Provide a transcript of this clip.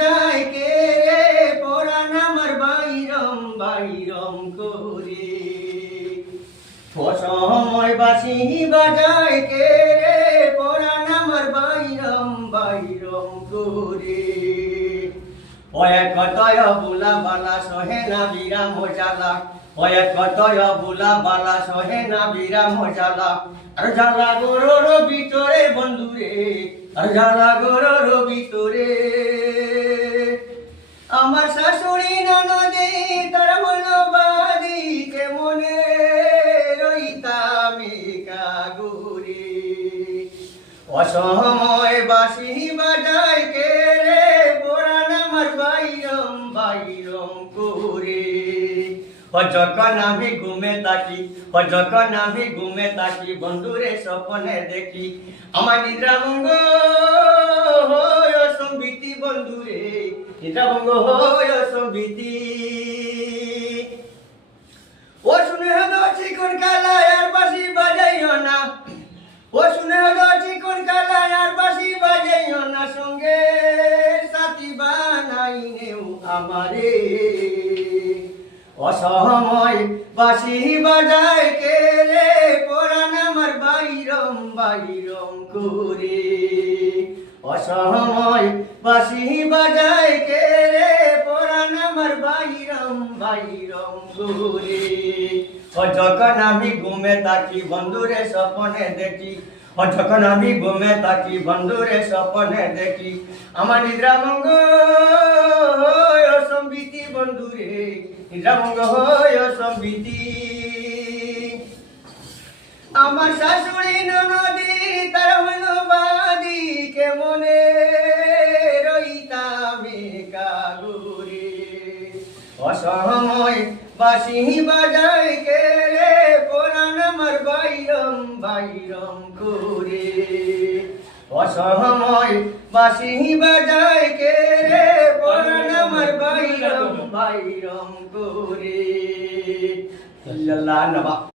যায় কে রে পরাণ আমার বাইরম বাইরম করে অসময় বাঁশি বাজায় কে রে পরাণ আমার বাইরম বাইরম করে ওয়ে কতয় বুলা বালা সহে না বিরাম জ্বালা ওয়ে কতয় বুলা বালা সহে না বিরাম জ্বালা আর জ্বালা গরুর ভিতরে বন্ধুরে আর জ্বালা গরুর ভিতরে আমার শাশুড়ি ননদে তার মনোবাদী কেমনে রইতাম কাগুরে অসময় বাঁশি বাজায় কে রে পরাণ আমার বাইরম বাইরম করে যখন আমি ঘুমে থাকি যখন আমি ঘুমে থাকি বন্ধুরে স্বপ্নে দেখি আমার নিদ্রাভঙ্গ হয় সম্বিতি বন্ধুরে নিদ্রাভঙ্গ হয় সম্বিতি ও শুনে হলো চিকন কালায় আর বাঁশি বাজাইও না ও শুনে হলো চিকন কালায় আর বাঁশি বাজাইও না সঙ্গে সাথী বানাই নেও আমারে অসময় বাঁশি বাজায় কে রে পরাণ আমার বাইরম বাইরম করে অসময় বাঁশি বাজায় কে রে পরাণ আমার বাইরম বাইরম করে যখন আমি ঘুমে থাকি বন্ধুরে স্বপ্নে দেখি যখন আমি ঘুমে থাকি বন্ধুরে স্বপ্নে দেখি আমার নিদ্রাভঙ্গ সম্বিতি বন্ধুরে নিদ্রাভঙ্গ হয় সম্বিতি আমার শাশুড়ি ননদী তার মনোবাদী কেমনে রইতাম কাগুরে অসময় বাঁশি বাজায় কে রে পরাণ আমার বাইরম বাইরম করে অসময় বাঁশি বাজায় কে রে পরাণ আমার বাইরম বাইরম করে